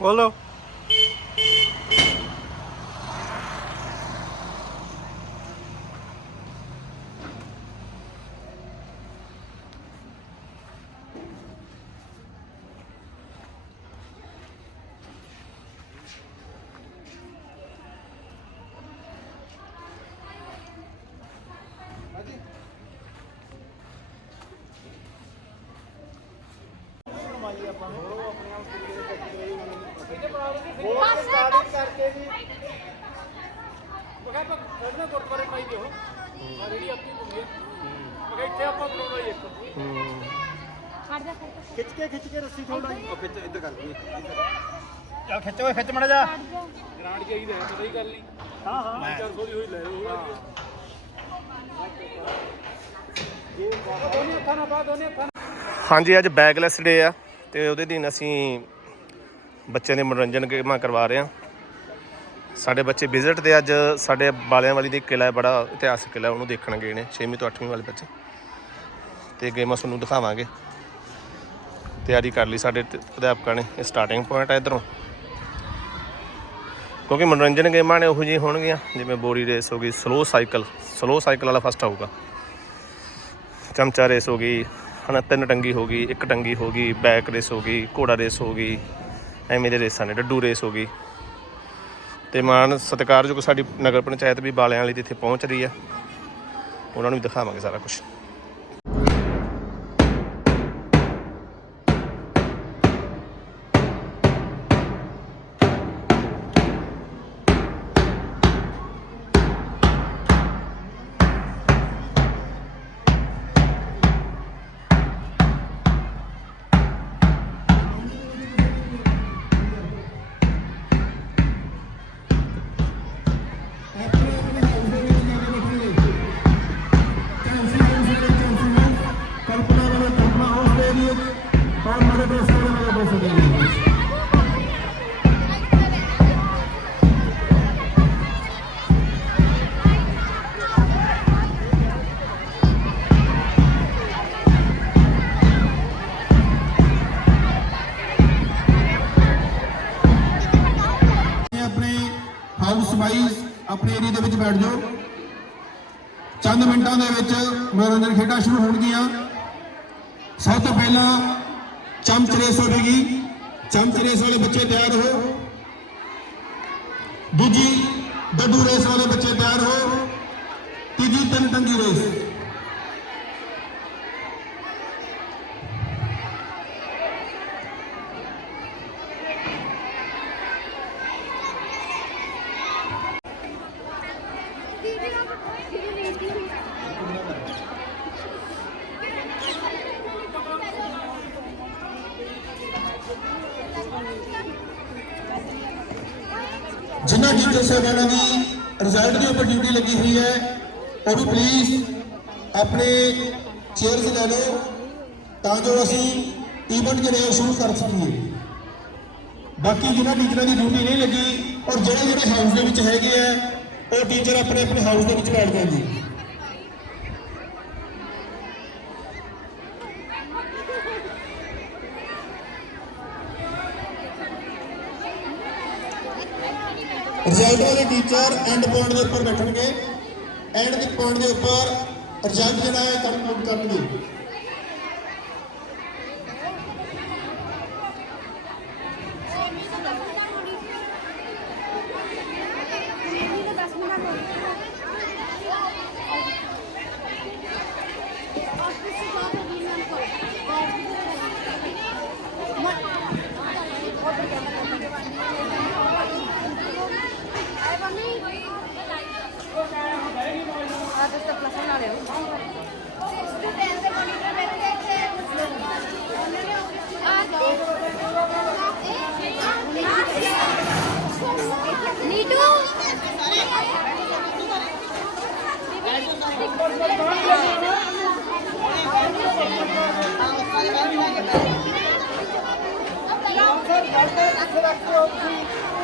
ਖੋਲੋ ਖਿੱਚ ਕੇ ਖਿੱਚ ਕੇ ਰੱਸੀ ਥੋੜਾ ਉਹ ਖਿੱਚ ਇੱਧਰ ਕਰ ਲਈ ਚੱਲ ਖਿੱਚ ਓਏ ਖਿੱਚ ਮੜਾ ਜਾ ਗ੍ਰਾਂਡ ਚਾਹੀਦਾ ਹੈ ਪਤਾ ਹੀ ਗੱਲ ਨਹੀਂ। ਹਾਂ ਹਾਂ। 400 ਦੀ ਹੋਈ ਲੈ ਲਓ। ਦੋਨੇ ਅੱਖਾਂ ਨਾਲ ਪਾ ਦੋਨੇ ਅੱਖਾਂ ਹਾਂਜੀ ਅੱਜ ਬੈਗਲੈਸ ਡੇ ਆ ਤੇ ਉਹਦੇ ਦਿਨ ਅਸੀਂ ਬੱਚਿਆਂ ਦੇ ਮਨੋਰੰਜਨ ਗੇਮਾਂ ਕਰਵਾ ਰਹੇ ਹਾਂ। ਸਾਡੇ ਬੱਚੇ ਵਿਜ਼ਿਟ ਤੇ ਅੱਜ ਸਾਡੇ ਬਾਲਿਆਂ ਵਾਲੀ ਦੇ ਕਿਲਾ ਹੈ ਬੜਾ ਇਤਿਹਾਸਕ ਕਿਲਾ ਉਹਨੂੰ ਦੇਖਣ ਗਏ ਨੇ 6ਵੀਂ ਤੋਂ 8ਵੀਂ ਵਾਲੇ ਬੱਚੇ। ਤੇ ਗੇਮਾਂ ਤੁਹਾਨੂੰ ਦਿਖਾਵਾਂਗੇ। ਤਿਆਰੀ ਕਰ ਲਈ ਸਾਡੇ ਅਧਿਆਪਕਾਂ ਨੇ, ਇਹ ਸਟਾਰਟਿੰਗ ਪੁਆਇੰਟ ਹੈ ਇਧਰੋਂ। ਕਿਉਂਕਿ ਮਨੋਰੰਜਨ ਗੇਮਾਂ ਨੇ ਉਹੋ ਜਿਹੀਆਂ ਹੋਣਗੀਆਂ, ਜਿਵੇਂ ਬੋਰੀ ਰੇਸ ਹੋ ਗਈ ਸਲੋ ਸਾਈਕਲ ਸਲੋ ਸਾਈਕਲ ਵਾਲਾ ਫਸਟ ਆਊਗਾ। ਚਮਚਾ ਰੇਸ ਹੋ ਗਈ, ਹਨਾ, ਤਿੰਨ ਟੰਗੀ ਹੋ ਗਈ, ਇੱਕ ਟੰਗੀ ਹੋ ਗਈ ਬੈਕ ਰੇਸ ਹੋ ਗਈ, ਘੋੜਾ ਰੇਸ ਹੋ ਗਈ, ਐਵੇਂ ਦੇ ਰੇਸਾਂ ਨੇ, ਡੱਡੂ ਰੇਸ ਹੋ ਗਈ। ਤੇ ਮਾਨ ਸਤਿਕਾਰਯੋਗ ਸਾਡੀ ਨਗਰ ਪੰਚਾਇਤ ਵੀ ਬਾਲਿਆਂ ਵਾਲੀ ਤੇ ਇੱਥੇ ਪਹੁੰਚ ਰਹੀ ਆ। ਉਹਨਾਂ ਨੂੰ ਵੀ ਦਿਖਾਵਾਂਗੇ ਸਾਰਾ ਕੁਝ ਹਾਊਸ ਵਾਈਜ਼ ਆਪਣੇ ਏਰੀਆ ਦੇ ਵਿੱਚ ਬੈਠ ਜਾਓ। ਚੰਦ ਮਿੰਟਾਂ ਦੇ ਵਿੱਚ ਮਨੋਰੰਜਨ ਖੇਡਾਂ ਸ਼ੁਰੂ ਹੋਣਗੀਆਂ। ਸਭ ਤੋਂ ਪਹਿਲਾਂ ਚਮਚ ਰੇਸ ਹੋਵੇਗੀ ਚਮਚ ਰੇਸ ਵਾਲੇ ਬੱਚੇ ਤਿਆਰ ਹੋ। ਦੂਜੀ ਡੱਡੂ ਰੇਸ ਵਾਲੇ ਬੱਚੇ ਤਿਆਰ ਹੋ। ਤੀਜੀ ਤਿੰਨ ਟੰਗੀ ਰੇਸ ਜਿਨ੍ਹਾਂ ਦੀ ਰਿਜ਼ਲਟ ਦੇ ਉੱਪਰ ਡਿਊਟੀ ਲੱਗੀ ਹੋਈ ਹੈ। ਉਹ ਵੀ ਪਲੀਜ਼ ਆਪਣੇ ਚੇਅਰਸ ਲੈ ਲਓ ਤਾਂ ਜੋ ਅਸੀਂ ਇਵੈਂਟ ਜਿਹੜੇ ਸ਼ੁਰੂ ਕਰ ਸਕੀਏ। ਬਾਕੀ ਜਿਹਨਾਂ ਟੀਚਰਾਂ ਦੀ ਡਿਊਟੀ ਨਹੀਂ ਲੱਗੀ ਔਰ ਜਿਹੜੇ ਜਿਹੜੇ ਹਾਊਸ ਦੇ ਵਿੱਚ ਹੈਗੇ ਆ, ਉਹ ਟੀਚਰ ਆਪਣੇ ਆਪਣੇ ਹਾਊਸ ਦੇ ਵਿੱਚ ਬੈਠ ਜਾਂਦੇ। ਰਿਜ਼ਲਟ ਵਾਲੇ ਟੀਚਰ ਐਂਡ ਪੁਆਇੰਟ ਦੇ ਉੱਪਰ ਬੈਠਣਗੇ। ਐਂਡ ਦੇ ਪੁਆਇੰਟ ਦੇ ਉੱਪਰ ਰਿਜ਼ਲਟ ਜਿਹੜਾ ਹੈ ਕੰਪਲੀਟ ਕਰਨਗੇ।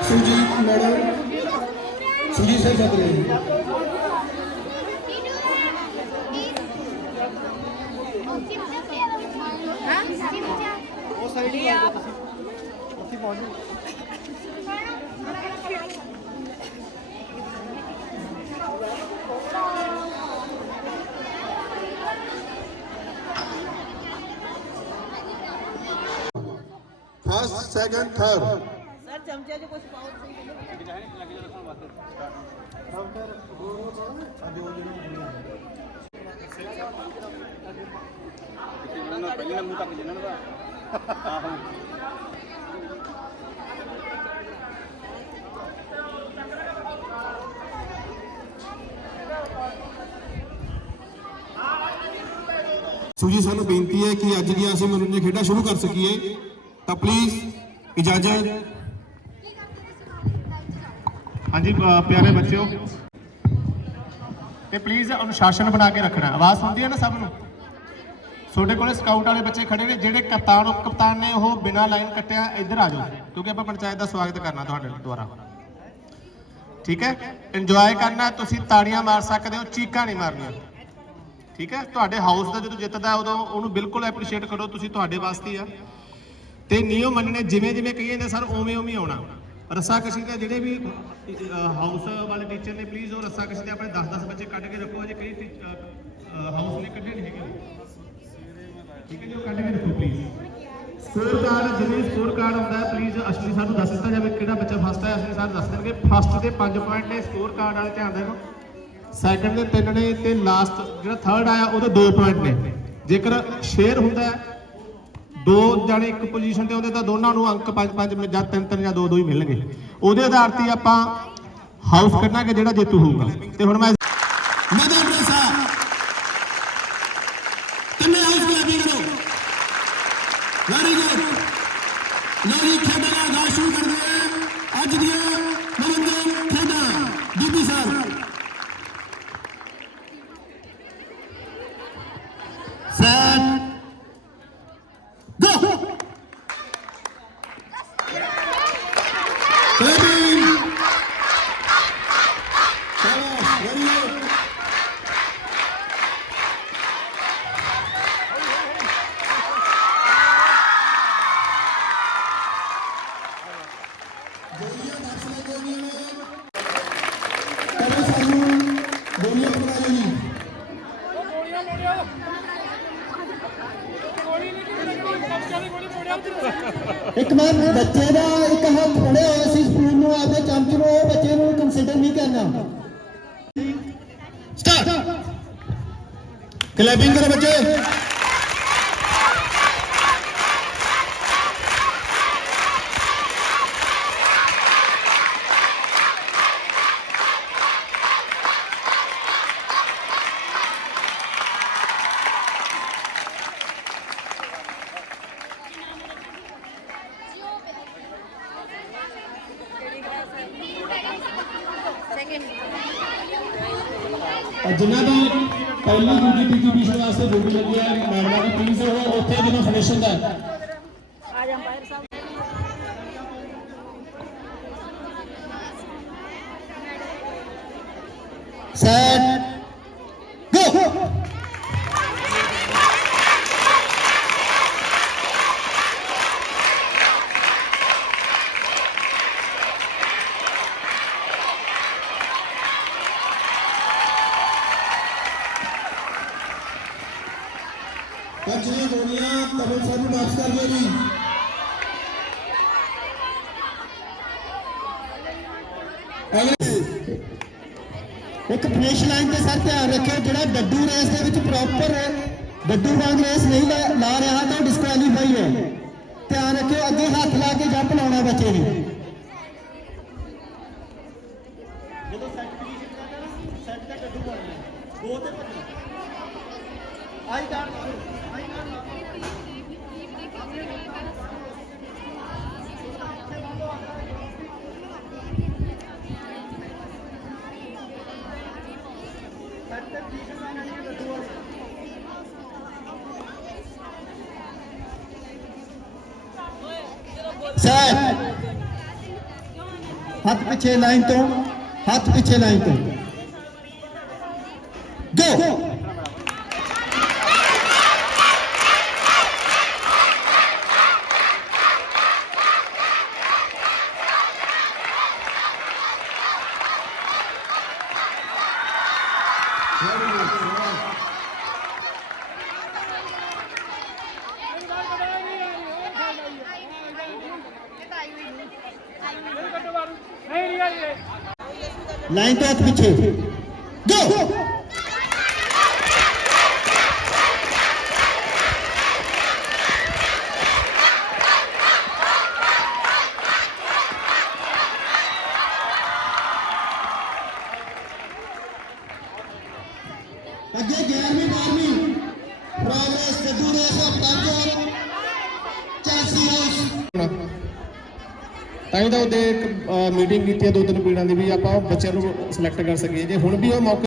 ਸੁਜੀਤ ਮੈਡਮ ਸੁਜੀਤ ਸਰ ਸਤਰੇ ਹਾਂ ਉਹ ਸਾਈਡ ਆ ਉੱਥੇ ਪਹੁੰਚ ਜਾਓ ਫਸਟ ਸੈਕੰਡ ਥਰਡ ਸਰ ਚਮਚੇ 'ਚ ਕੁਝ ਪਾਓ ਪਹਿਲੇ ਮੂੰਹ ਤੱਕ ਜਨਨ ਦਾ ਆਹੋ ਸੋ ਜੀ ਸਾਨੂੰ ਬੇਨਤੀ ਹੈ ਕਿ ਅੱਜ ਦੀਆਂ ਅਸੀਂ ਮਨੋਰੰਜਨ ਖੇਡਾਂ ਸ਼ੁਰੂ ਕਰ ਸਕੀਏ। ਤਾਂ ਪਲੀਜ਼ ਇਜਾਜ਼ਤ। ਹਾਂਜੀ ਪਿਆਰੇ ਬੱਚਿਓ। ਤੇ ਪਲੀਜ਼ ਅਨੁਸ਼ਾਸਨ ਬਣਾ ਕੇ ਰੱਖਣਾ। ਆਵਾਜ਼ ਸੁਣਦੀ ਹੈ ਨਾ ਸਭ ਨੂੰ? ਤੁਹਾਡੇ ਕੋਲੇ ਸਕਾਊਟ ਵਾਲੇ ਬੱਚੇ ਖੜੇ ਨੇ, ਜਿਹੜੇ ਕਪਤਾਨ ਉਪ ਕਪਤਾਨ ਨੇ, ਉਹ ਬਿਨਾਂ ਲਾਈਨ ਕੱਟਿਆ ਇੱਧਰ ਆ ਜਾਓ। ਕਿਉਂਕਿ ਆਪਾਂ ਪੰਚਾਇਤ ਦਾ ਸਵਾਗਤ ਕਰਨਾ ਤੁਹਾਡੇ ਦੁਆਰਾ। ਠੀਕ ਹੈ? ਇੰਜੋਏ ਕਰਨਾ, ਤੁਸੀਂ ਤਾੜੀਆਂ ਮਾਰ ਸਕਦੇ ਹੋ, ਚੀਕਾਂ ਨਹੀਂ ਮਾਰਨੀਆਂ। ਠੀਕ ਹੈ? ਤੁਹਾਡੇ ਹਾਊਸ ਦਾ ਜਦੋਂ ਜਿੱਤਦਾ, ਉਦੋਂ ਉਹਨੂੰ ਬਿਲਕੁਲ ਐਪਰੀਸ਼ੀਏਟ ਕਰੋ, ਤੁਸੀਂ ਤੁਹਾਡੇ ਵਾਸਤੇ ਆ। ਤੇ ਨਿਯਮ ਮੰਨਣੇ ਜਿਵੇਂ ਜਿਵੇਂ ਕਹੀਏ ਨੇ ਸਰ ਉਵੇਂ ਉਵੇਂ ਆਉਣਾ। ਰੱਸਾ ਕਸ਼ੀ ਦਾ ਜਿਹੜੇ ਵੀ ਹਾਊਸ ਵਾਲੇ ਟੀਚਰ ਨੇ ਪਲੀਜ਼ ਉਹ ਰੱਸਾ ਕਸ਼ੀ ਦੇ ਆਪਣੇ 10-10 ਬੱਚੇ ਕੱਢ ਕੇ ਰੱਖੋ। ਅਜੇ ਕਈ ਹਾਊਸ ਨੇ ਕੱਢੇ ਨਹੀਂ ਹੈਗੇ। ਠੀਕ ਹੈ ਜੀ ਕੱਢ ਕੇ ਰੱਖੋ ਪਲੀਜ਼ ਸਕੋਰ ਕਾਰਡ ਜਿਵੇਂ ਸਕੋਰ ਕਾਰਡ ਹੁੰਦਾ ਹੈ ਪਲੀਜ਼ ਅਸਲੀ ਸਾਨੂੰ ਦੱਸ ਦਿੱਤਾ ਜਾਵੇ ਕਿਹੜਾ ਬੱਚਾ ਫਸਟ ਹੈ ਅਸਲੀ ਸਾਨੂੰ ਦੱਸ ਦੇਣਗੇ। ਫਸਟ ਦੇ 5 ਪੁਆਇੰਟ ਨੇ ਸਕੋਰ ਕਾਰਡ ਵਾਲੇ, ਧਿਆਨ ਦੇਣਾ ਸੈਕੰਡ ਦੇ 3 ਨੇ ਤੇ ਲਾਸਟ ਜਿਹੜਾ ਥਰਡ ਆਇਆ, ਉਹਦੇ 2 ਪੁਆਇੰਟ ਨੇ। ਜੇਕਰ ਸ਼ੇਅਰ ਹੁੰਦਾ ਹੈ ਦੋ ਜਾਣੇ ਇੱਕ ਪੋਜੀਸ਼ਨ ਤੇ ਉਹਦੇ ਤਾਂ ਦੋਨਾਂ ਨੂੰ ਅੰਕ 5 5 ਜਾਂ 3 3 ਜਾਂ 2 2 ਹੀ ਮਿਲਣਗੇ। ਉਹਦੇ ਆਧਾਰ ਤੇ ਆਪਾਂ ਹਾਊਸ ਕੱਢਾਂਗੇ ਜਿਹੜਾ ਜੇਤੂ ਹੋਊਗਾ। ਤੇ ਹੁਣ ਮੈਂ ਇੱਕ ਵਾਰ ਬੱਚੇ ਦਾ ਇੱਕ ਹੱਥ ਫੜਿਆ ਹੋਇਆ ਸੀ ਸਪੂਨ ਨੂੰ, ਆਪਦੇ ਚਮਚ ਨੂੰ, ਉਹ ਬੱਚੇ ਨੂੰ ਕੰਸੀਡਰ ਨਹੀਂ ਕਰਨਾ। ਸਟਾਰਟ ਕਲੈਪਿੰਗ ਕਰੋ ਬੱਚੇ। ਜਿਨ੍ਹਾਂ ਦੀ ਪਹਿਲੀ ਦੂਜੀ ਤੀਜੀ ਪੋਜੀਸ਼ਨ ਵਾਸਤੇ ਬੋਰਡ ਲੱਗਿਆ ਮੈਡਮਾਂ ਦੀ ਪਲੀਜ਼ ਉਹ ਉੱਥੇ ਜਦੋਂ ਫਿਨਿਸ਼ ਹੁੰਦਾ ਇੱਕ ਫਿਨਿਸ਼ ਲਾਈਨ ਤੇ ਸਰ ਧਿਆਨ ਰੱਖਿਓ, ਜਿਹੜਾ ਡੱਡੂ ਰੇਸ ਦੇ ਵਿੱਚ ਪ੍ਰੋਪਰ ਡੱਡੂ ਵਾਂਗ ਰੇਸ ਨਹੀਂ ਲਾ ਲਾ ਰਿਹਾ, ਤਾਂ ਡਿਸਕੁਆਲੀਫਾਈ ਹੈ। ਧਿਆਨ ਰੱਖਿਓ, ਅੱਗੇ ਹੱਥ ਲਾ ਕੇ ਜੰਪ ਲਾਉਣਾ ਬੱਚੇ ਨੇ ਜਦੋਂ ਸੈੱਟ ਪੋਜੀਸ਼ਨ ਕਰਦਾ ਨਾ ਸੈੱਟ ਦਾ ਡੱਡੂ ਬਣਨਾ ਦੋ ਤੇ ਆਈ ਕਾਰਡ ਆਈ ਸਰ ਹੱਥ ਪਿੱਛੇ ਲਾਈਨ ਤੋਂ ਹੱਥ ਪਿੱਛੇ ਲਾਈਨ ਤੋਂ ਗੋ ਇਹ ਗੱਲ ਬੜਾ ਨਹੀਂ ਆ ਰਹੀ ਉਹ ਗੱਲ ਆਈ ਹੈ ਲਾਈਨ ਤੋਂ ਹੱਥ ਪਿੱਛੇ ਗੋ ਅੱਗੇ 11ਵੀਂ 12ਵੀਂ ਤਾਂ ਹੀ ਤਾਂ ਉਹਦੇ ਇੱਕ ਮੀਟਿੰਗ ਕੀਤੀ ਹੈ, ਦੋ ਤਿੰਨ ਪੀੜਾਂ ਦੀ ਵੀ ਆਪਾਂ ਬੱਚਿਆਂ ਨੂੰ ਸਿਲੈਕਟ ਕਰ ਸਕੀਏ। ਜੇ ਹੁਣ ਵੀ ਉਹ ਮੌਕਾ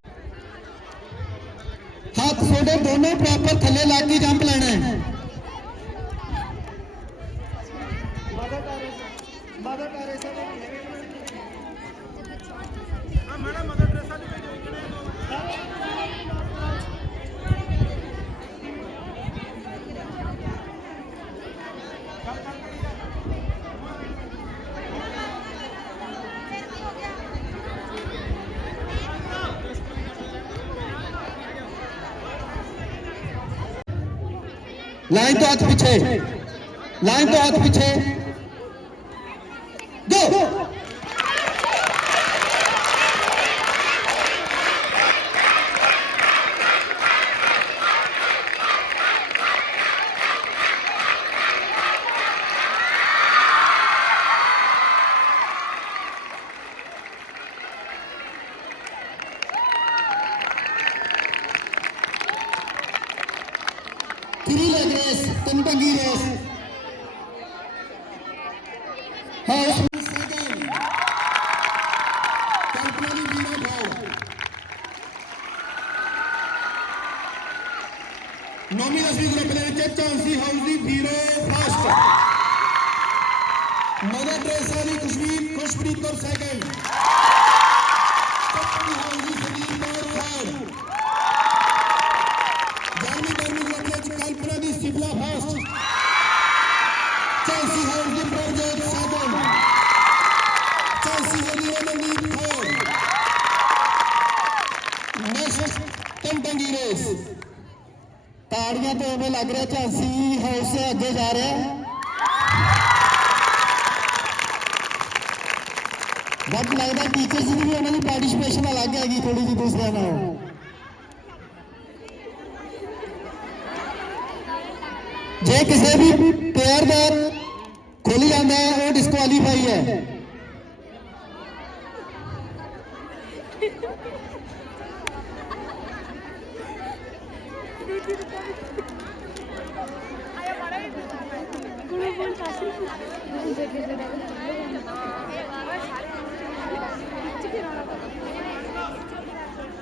ਹੱਥ ਤੁਹਾਡੇ ਦੋਨੋਂ ਪ੍ਰੋਪਰ ਥੱਲੇ ਲਾ ਕੇ ਜੰਪ ਲੈਣਾ ਹੈ ਲਾਈਨ ਤੋਂ ਹੱਥ ਪਿੱਛੇ ਲਾਈਨ ਤੋਂ ਹੱਥ ਪਿੱਛੇ ਗੋ ਥਰੀ ਲੈਗ ਰੇਸ ਤਿੰਨ ਟੰਗੀ ਰੇਸ ਹਾਊਸ ਸੈਕਿੰਡ ਕਲਪਨਾ ਦੀ ਵੀਰੋ ਭਾਉ ਨੌਵੀਂ ਦਸਵੀਂ ਗਰੁੱਪ ਦੇ ਵਿੱਚ ਝਾਂਸੀ ਹਾਊਸ ਦੀ ਵੀਰੋ ਫਸਟ ਮਦਰ ਟ੍ਰੇਸਾ ਦੀ ਖੁਸ਼ਬੀਰ ਖੁਸ਼ਪ੍ਰੀਤ ਕੌਰ ਸੈਕਿੰਡ ਸੱਤਵੀਂ ਹਾਊਸ ਦੀ ਸੰਦੀਪ ਕੌਰ ਥਰਡ ਤਾੜੀਆਂ ਤੋਂ ਐਵੇਂ ਲੱਗ ਰਿਹਾ ਝਾਂਸੀ ਹਾਊਸ ਅੱਗੇ ਜਾ ਰਿਹਾ ਹੈ। ਲੱਗਦਾ ਟੀਚਰਸ ਦੀ ਵੀ ਉਹਨਾਂ ਦੀ ਪਾਰਟਿਸਿਪੇਸ਼ਨ ਅਲੱਗ ਹੈਗੀ ਥੋੜੀ ਜਿਹੀ ਦੂਸਰਿਆਂ ਨਾਲੋਂ ਜੇ ਕਿਸੇ ਵੀ ਪਲੇਅਰ ਦਾ ਖੁੱਲ ਜਾਂਦਾ ਹੈ, ਉਹ ਡਿਸਕੁਆਲੀਫਾਈ ਹੈ।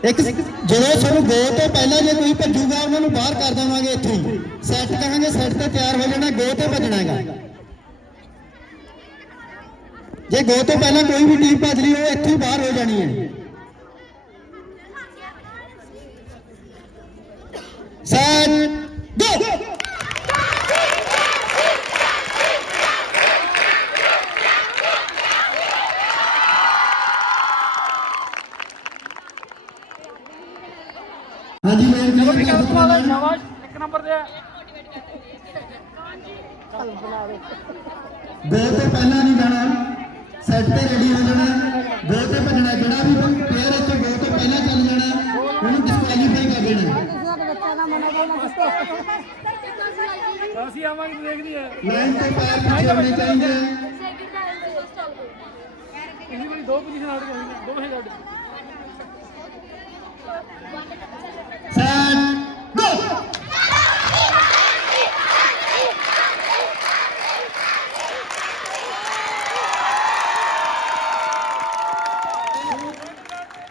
ਇੱਕ ਜਦੋਂ ਤੁਹਾਨੂੰ ਗੋ ਤੋਂ ਪਹਿਲਾਂ ਜੇ ਕੋਈ ਭੱਜੂਗਾ, ਉਹਨਾਂ ਨੂੰ ਬਾਹਰ ਕਰ ਦੇਵਾਂਗੇ ਇੱਥੋਂ ਹੀ। ਸੈੱਟ ਕਹਾਂਗੇ, ਸੈੱਟ ਤੇ ਤਿਆਰ ਹੋ ਜਾਣਾ, ਗੋ ਤੇ ਭੱਜਣਾ ਹੈਗਾ। ਜੇ ਗੋ ਤੋਂ ਪਹਿਲਾਂ ਕੋਈ ਵੀ ਟੀਮ ਭੱਜ ਲਈ, ਉਹ ਇੱਥੋਂ ਹੀ ਬਾਹਰ ਹੋ ਜਾਣੀ ਹੈ। ਸੈਟ ਗੋ ਹਾਂਜੀ ਮੈਂ ਚਲੋ ਠੀਕ ਹੈ ਉਸ ਤੋਂ ਬਾਅਦ ਸ਼ਾਬਾਸ਼ ਇੱਕ ਨੰਬਰ ਤੇ ਗੋ ਤੋਂ ਪਹਿਲਾਂ ਨਹੀਂ ਜਾਣਾ ਸੈੱਟ ਤੇ ਰੈਡੀ ਹੋ ਜਾਣਾ ਗੋ ਤੇ ਭੱਜਣਾ ਜਿਹੜਾ ਵੀ ਪਲੇਅਰ ਇੱਥੇ ਗੋ ਤੋਂ ਪਹਿਲਾਂ ਚੱਲ ਜਾਣਾ ਉਹਨੂੰ ਡਿਸਕੁਆਲੀਫਾਈ ਕਰ ਦੇਣਾ ਅਸੀਂ ਆਵਾਂਗੇ ਦੇਖਦੀ ਹੈ ਲਾਈਨ ਤੇ ਪੈਰ ਪਿੱਛੇ ਹੋਣੇ ਚਾਹੀਦੇ ਆ। ਇੰਨੀ ਵਾਰੀ ਦੋ ਪੋਜੀਸ਼ਨ ਆੜ ਗਈਆਂ ਦੋ ਵਜੇ ਸਾਡੇ ਸੈਟ ਗੋ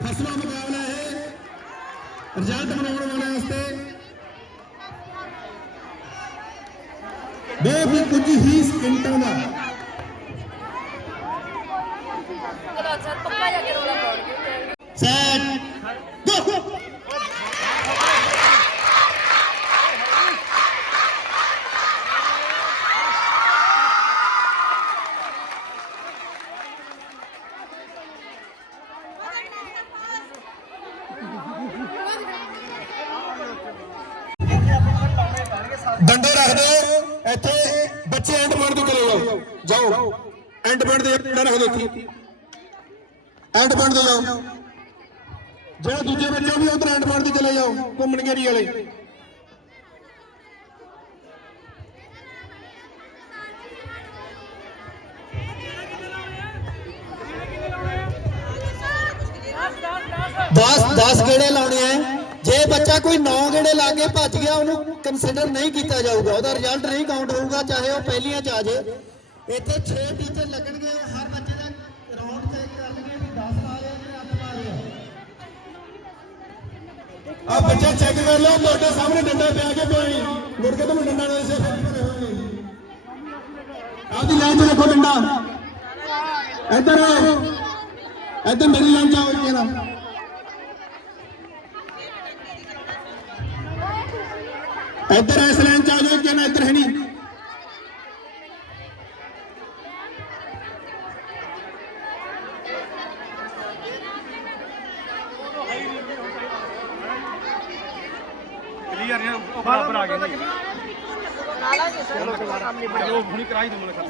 ਫਸਲਾ ਮੁਕਾਬਲਾ ਹੈ ਰਿਜ਼ਲਟ ਬਣਾਉਣ ਵਾਲਿਆਂ ਵਾਸਤੇ ਬਹੁਤ ਹੀ ਕੁਝ ਹੀ ਸਕਿੰਟਾਂ ਦਾ ਸੈਟ ਗੋ ਡੰਡੇ ਰੱਖ ਦਿਓ ਇੱਥੇ ਬੱਚੇ ਐਂਡ ਪੁਆਇੰਟ ਤੋਂ ਚਲੇ ਜਾਓ। ਜਾਓ। ਐਂਡ ਪੁਆਇੰਟ ਦੇ ਡੰਡਾ ਰੱਖ ਦਿਓ ਇੱਥੇ। ਐਂਡ ਪੁਆਇੰਟ ਤੇ ਜਾਓ। ਜਿਹੜੇ ਦੂਜੇ ਬੱਚੇ ਉਹ ਵੀ ਉਧਰ ਐਂਡ ਪੁਆਇੰਟ ਤੇ ਚਲੇ ਜਾਓ ਘੁੰਮਣ ਗੇਰੀ ਵਾਲੇ। ਦਸ 10 ਕਿਹੜੇ ਲਾਉਣੇ ਆ? ਜੇ ਬੱਚਾ ਕੋਈ 9 ਗੇੜੇ ਲਾ ਕੇ ਭੱਜ ਗਿਆ, ਉਹਨੂੰ ਕੰਸੀਡਰ ਨਹੀਂ ਕੀਤਾ ਜਾਊਗਾ। ਉਹਦਾ ਰਿਜ਼ਲਟ ਨਹੀਂ ਕਾਊਂਟ ਹੋਊਗਾ, ਚਾਹੇ ਉਹ ਪਹਿਲੀਆਂ ਚ ਆ ਜੇ ਇੱਥੇ 6 ਟੀਚਰ ਲੱਗਣਗੇ, ਹਰ ਬੱਚੇ ਦਾ ਰਾਉਂਡ ਚੈੱਕ ਕਰਨਗੇ ਵੀ 10 ਲਾ ਲਿਆ ਕਿ 8 ਲਾ ਲਿਆ ਆ ਬੱਚਾ ਚੈੱਕ ਕਰ ਲਓ ਤੁਹਾਡੇ ਸਾਹਮਣੇ ਡੰਡਾ ਪਿਆ ਕੇ ਪਿਆ ਨਹੀਂ ਮੁੜ ਕੇ ਤੁਹਾਨੂੰ ਡੰਡਾ ਨਾਲ ਇਸੇ ਆਪਦੀ ਲਾਈਨ 'ਚ ਰੱਖੋ ਡੰਡਾ। ਇੱਧਰ ਇੱਧਰ ਮੇਰੀ ਲਾਈਨ 'ਚ ਆਓ ਇੱਥੇ ਇੱਧਰ ਇਸ ਲਾਈਨ ਚ ਆ ਜਾਓ ਕਿ ਨਾ ਇੱਧਰ ਹੈ ਨਹੀਂ। ਕਲੀਅਰ ਨੇ ਉਹ ਬਰਾਬਰ ਆ ਗਏ ਨੇ। ਨਾਲਾ ਜੀ ਸਰ ਕੰਮ ਨਹੀਂ ਬੜਾ ਉਹ ਹੁਣੀ ਕਰਾਈ ਦੂੰਗਾ ਸਰ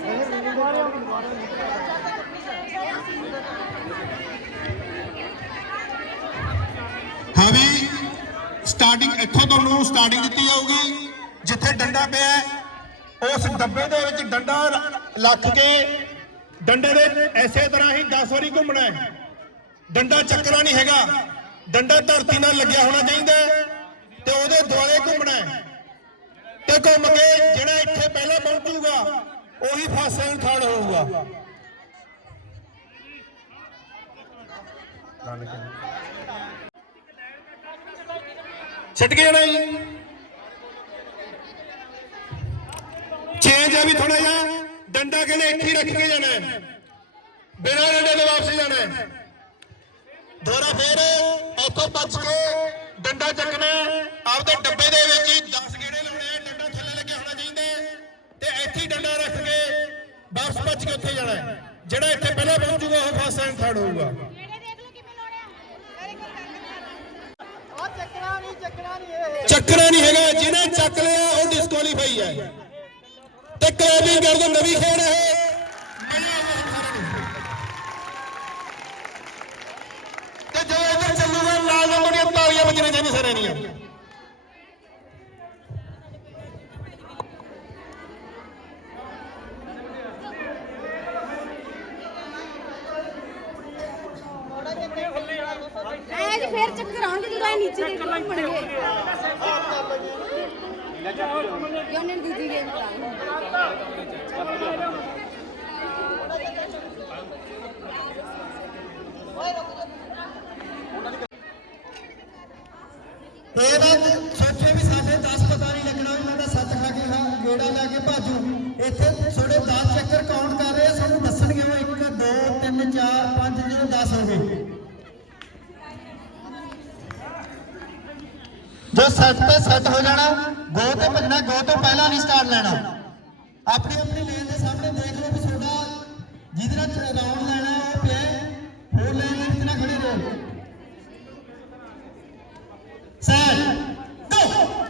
ਸਟਾਰਟਿੰਗ ਇੱਥੋਂ ਤੁਹਾਨੂੰ ਸਟਾਰਟਿੰਗ ਦਿੱਤੀ ਜਾਊਗੀ। ਜਿੱਥੇ ਡੰਡਾ ਪਿਆ ਹੈ, ਉਸ ਡੱਬੇ ਦੇ ਵਿੱਚ ਡੰਡਾ ਲੱਖ ਕੇ ਡੰਡੇ ਦੇ ਐਸੇ ਤਰ੍ਹਾਂ ਹੀ 10 ਵਾਰੀ ਘੁੰਮਣਾ ਹੈ। ਡੰਡਾ ਚੱਕਣਾ ਨਹੀਂ ਹੈਗਾ। ਡੰਡਾ ਧਰਤੀ ਨਾਲ ਲੱਗਿਆ ਹੋਣਾ ਚਾਹੀਦਾ ਤੇ ਉਹਦੇ ਦੁਆਲੇ ਘੁੰਮਣਾ ਹੈ। ਤੇ ਘੁੰਮ ਕੇ ਜਿਹੜਾ ਇੱਥੇ ਪਹਿਲਾਂ ਪਹੁੰਚੂਗਾ ਉਹੀ ਫਸਟ ਐਂਡ ਥਰਡ ਹੋਊਗਾ। ਛੱਡ ਕੇ ਜਾਣਾ ਜੀ। ਚੇਂਜ ਹੈ ਵੀ ਥੋੜਾ ਜਿਹਾ, ਡੰਡਾ ਕਹਿੰਦੇ ਇੱਥੇ ਰੱਖ ਕੇ ਜਾਣਾ ਹੈ। ਬਿਨਾਂ ਡੰਡੇ ਦੇ ਵਾਪਸ ਜਾਣਾ ਹੈ। ਦੁਬਾਰਾ ਫੇਰ ਇੱਥੋਂ ਬਚ ਕੇ ਡੰਡਾ ਚੱਕਣਾ ਆਪਦੇ ਡੱਬੇ ਦੇ ਵਿੱਚ ਹੀ 10 ਗੇੜੇ ਲਾਉਣੇ ਆ, ਡੰਡਾ ਥੱਲੇ ਲੱਗਿਆ ਹੋਣਾ ਚਾਹੀਦਾ ਤੇ ਇੱਥੇ ਹੀ ਡੰਡਾ ਰੱਖ ਕੇ ਵਾਪਸ ਬਚ ਕੇ ਉੱਥੇ ਜਾਣਾ ਜਿਹੜਾ ਇੱਥੇ ਪਹਿਲਾਂ ਪਹੁੰਚੂਗਾ, ਉਹ ਫਸਟ ਐਂਡ ਥਰਡ ਹੋਊਗਾ। ਚੱਕਣਾ ਨਹੀਂ ਹੈਗਾ, ਜਿਹਨੇ ਚੱਕ ਲਿਆ, ਉਹ ਡਿਸਕੁਆਲੀਫਾਈ ਹੈ। ਤੇ ਕਲੈਬਿੰਗ ਕਰ ਦੋ ਨਵੀਂ ਖੇਡ ਹੈ ਤੇ ਜੋ ਇੱਧਰ ਚੱਲੂਗਾ ਲਾਲ ਰੰਗ ਦੀਆਂ ਤਾਲੀਆਂ ਵੱਜਣੀਆਂ ਚਾਹੀਦੀਆਂ ਸਾਰਿਆਂ ਦੀਆਂ। ਯੋਨਨ ਦੂਜੀ ਗੇਮ ਸੋਚੇ ਵੀ ਸਾਡੇ 10 ਪਤਾ ਨਹੀਂ ਲੱਗਣਾ ਵੀ ਮੈਂ ਤਾਂ ਸੱਤ ਖਾ ਕੇ ਖਾ, ਗੇੜਾ ਲੈ ਕੇ ਭਾਜੂ। ਇੱਥੇ ਤੁਹਾਡੇ 10 ਚੱਕਰ ਕਾਊਂਟ ਕਰ ਰਹੇ ਆ, ਸਾਨੂੰ ਦੱਸਣਗੇ ਉਹ 1 2 3 4 5 ਜਦੋਂ 10 ਹੋ ਗਏ। ਜੋ ਸੈੱਟ ਤੇ ਸੈੱਟ ਹੋ ਜਾਣਾ ਗੋ ਤੇ ਭੱਜਣਾ ਗੋ ਤੋਂ ਪਹਿਲਾਂ ਨਹੀਂ ਸਟਾਰਟ ਲੈਣਾ। ਆਪਣੀ ਆਪਣੀ ਲੇਨ ਦੇ ਸਾਹਮਣੇ ਦੇਖ ਲਓ ਵੀ ਤੁਹਾਡਾ ਜਿਹਦੇ ਨਾਲ ਰਾਉਂਡ ਲੈਣਾ ਉਹ ਪਿਆ ਹੋਰ ਲੇਨ ਦੇ ਵਿੱਚ ਨਾ ਖੜੇ ਰਹੋ। ਸੈਟ ਗੋ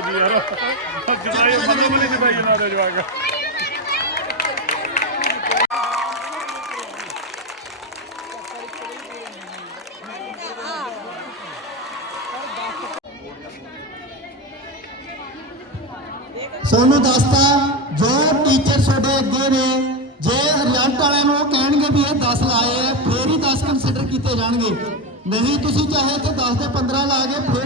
ਕਰਦਾ ਸੀ ਯਾਰ ਮਤਲਬ ਨਹੀਂ ਸੀ ਭਾਈ ਇਹਨਾਂ ਦੇ ਜਵਾਕ। ਸੋਨੂੰ ਦੱਸਤਾ ਜੋ ਟੀਚਰ ਤੁਹਾਡੇ ਅੱਗੇ ਨੇ ਜੇ ਰਿਜ਼ਲਟ ਵਾਲਿਆਂ ਨੂੰ ਕਹਿਣਗੇ ਵੀ ਇਹ 10 ਲਾਏ ਆ ਫੇਰ ਹੀ 10 ਕੰਸ ਕੰਸੀਡਰ ਕੀਤੇ ਜਾਣਗੇ। ਨਹੀਂ ਤੁਸੀਂ ਚਾਹੇ ਇੱਥੇ 10 ਤੇ 15 ਲਾ ਕੇ ਫਿਰ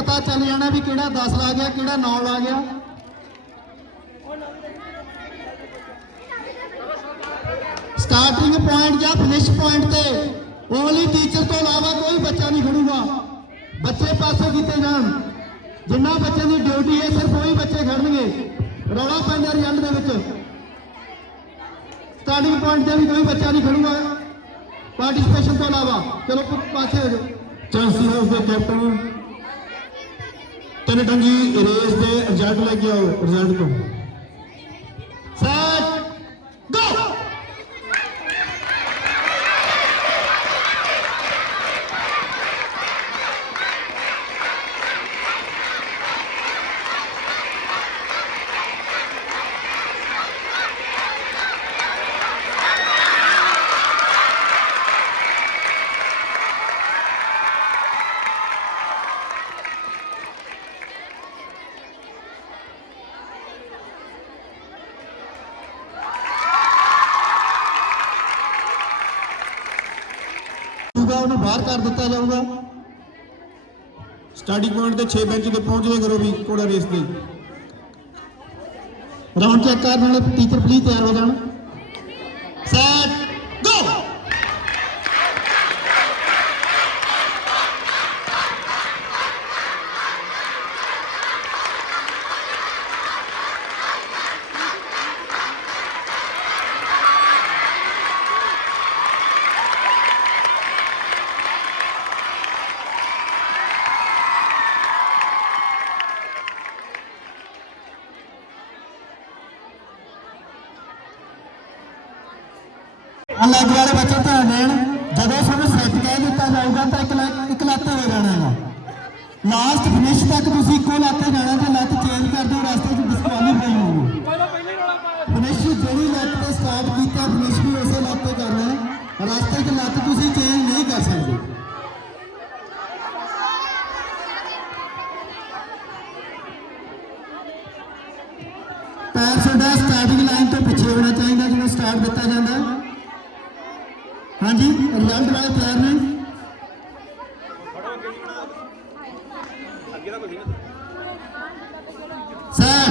ਪਤਾ ਚੱਲ ਜਾਣਾ ਵੀ ਕਿਹੜਾ 10 ਲਾ ਗਿਆ, ਕਿਹੜਾ 9 ਲਾ ਗਿਆ। ਸਟਾਰਟਿੰਗ ਪੁਆਇੰਟ ਜਾਂ ਫਿਨਿਸ਼ ਪੁਆਇੰਟ ਤੇ ਓਨਲੀ ਟੀਚਰ ਤੋਂ ਇਲਾਵਾ ਕੋਈ ਬੱਚਾ ਨਹੀਂ ਖੜੂਗਾ। ਬੱਚੇ ਪਾਸੇ ਕੀਤੇ ਜਾਣ। ਜਿੰਨਾ ਬੱਚਿਆਂ ਦੀ ਡਿਊਟੀ ਹੈ, ਸਿਰਫ ਉਹੀ ਬੱਚੇ ਖੜਨਗੇ। ਰੌਲਾ ਪੈਂਦਾ ਰਿਜ਼ਲਟ ਦੇ ਵਿੱਚ। ਸਟਾਰਟਿੰਗ ਪੁਆਇੰਟ ਤੇ ਵੀ ਕੋਈ ਬੱਚਾ ਨਹੀਂ ਖੜੂਗਾ। ਪਾਰਟਿਸਪੇਸ਼ਨ ਤੋਂ ਇਲਾਵਾ। ਚਲੋ ਪਾਸੇ ਹੋ ਜਾਓ। ਚਾਂਸੀ ਦੇ ਕੈਪਟਨ ਤਿੰਨ ਟੰਗੀ ਰੇਸ ਦੇ ਰਿਜ਼ਲਟ ਲੈ ਕੇ ਆਓ ਰਿਜ਼ਲਟ ਤੋਂ। ਸੈਟ ਗੋ ਹੋਊਗਾ ਉਹਨੂੰ ਬਾਹਰ ਕਰ ਦਿੱਤਾ ਜਾਊਗਾ। ਸਟਾਰਟਿੰਗ ਪੁਆਇੰਟ ਤੇ 6 ਬੈਂਚ ਤੇ ਪਹੁੰਚਦੇ ਕਰੋ ਵੀ ਘੋੜਾ ਰੇਸ ਦੇ ਰਾਉਂਡ ਚੈੱਕ ਕਰਨ ਵਾਲੇ ਟੀਚਰ ਪਲੀਜ਼ ਤਿਆਰ ਹੋ ਜਾਣ ਸੈਟ ਗੋ ਅਲੱਗ ਬੱਚੇ ਧਿਆਨ ਦੇਣ, ਜਦੋਂ ਤੁਹਾਨੂੰ ਸੈੱਟ ਕਹਿ ਦਿੱਤਾ ਜਾਊਗਾ ਤਾਂ ਇੱਕ ਹੋ ਜਾਣਾ ਹੈਗਾ ਲਾਸਟ ਫਿਨਿਸ਼ ਤੱਕ ਤੁਸੀਂ ਇੱਕੋ ਲੱਤੇ ਜਾਣਾ ਤੇ ਲੱਤ ਚੇਂਜ ਕਰ ਦਿਓ, ਰਸਤੇ 'ਚ ਡਿਸਕੁਆਲੀਫਾਈ ਹੋਵੋਗੇ ਫਿਨਿਸ਼ ਜਿਹੜੀ ਲੱਤ ਤੇ ਸਟਾਰਟ ਕੀਤਾ ਫਿਨਿਸ਼ ਵੀ ਉਸੇ ਲੱਤ ਤੇ ਕਰਨਾ ਹੈ। ਰਸਤੇ 'ਚ ਲੱਤ ਤੁਸੀਂ ਚੇਂਜ ਨਹੀਂ ਕਰ ਸਕਦੇ। ਪੈਰ ਤੁਹਾਡਾ ਸਟਾਰਟਿੰਗ ਲਾਈਨ ਤੋਂ ਪਿੱਛੇ ਹੋਣਾ ਚਾਹੀਦਾ ਜਦੋਂ ਸਟਾਰਟ ਦਿੱਤਾ ਜਾਂਦਾ ਹੈ ਹਾਂਜੀ ਰਿਜ਼ਲਟ ਵਾਲੇ ਤਿਆਰ ਨੇ ਸਰ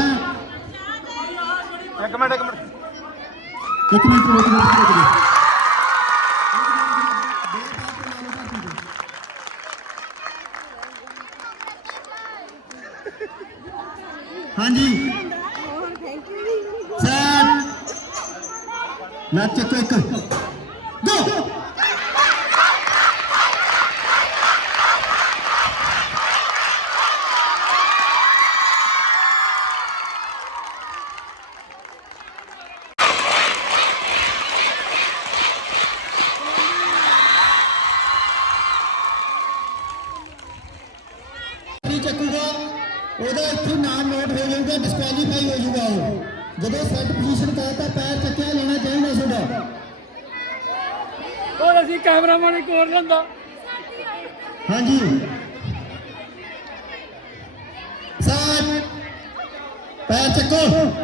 ਇੱਕ ਮਿੰਟ ਇੱਕ ਮਿੰਟ। ਇੱਕ ਮਿੰਟ ਰੁਕ ਜਾਓ ਰੁਕ ਜਾਓ ਹਾਂਜੀ ਸਰ ਨਾ ਚੱਕੋ ਇੱਕ ਗੋ ਨਹੀਂ ਚੱਕੂਗਾ ਉਹਦਾ ਇੱਥੇ ਨਾਮ ਨੋਟ ਹੋ ਜਾਊਗਾ ਡਿਸਕੁਆਲੀਫਾਈ ਹੋ ਜਾਊਗਾ ਉਹ ਜਦੋਂ ਸੈੱਟ ਪੋਜੀਸ਼ਨ ਕਰਤਾ ਪੈਰ ਚੱਕਿਆ ਲੈਣਾ ਚਾਹੀਦਾ ਤੁਹਾਡਾ। ਉਹ ਅਸੀਂ ਕੈਮਰਾਮੈਨ ਕੋਲ ਲੈਂਦਾ। ਹਾਂਜੀ। ਸੈਟ ਪੈਰ ਚੱਕੋ।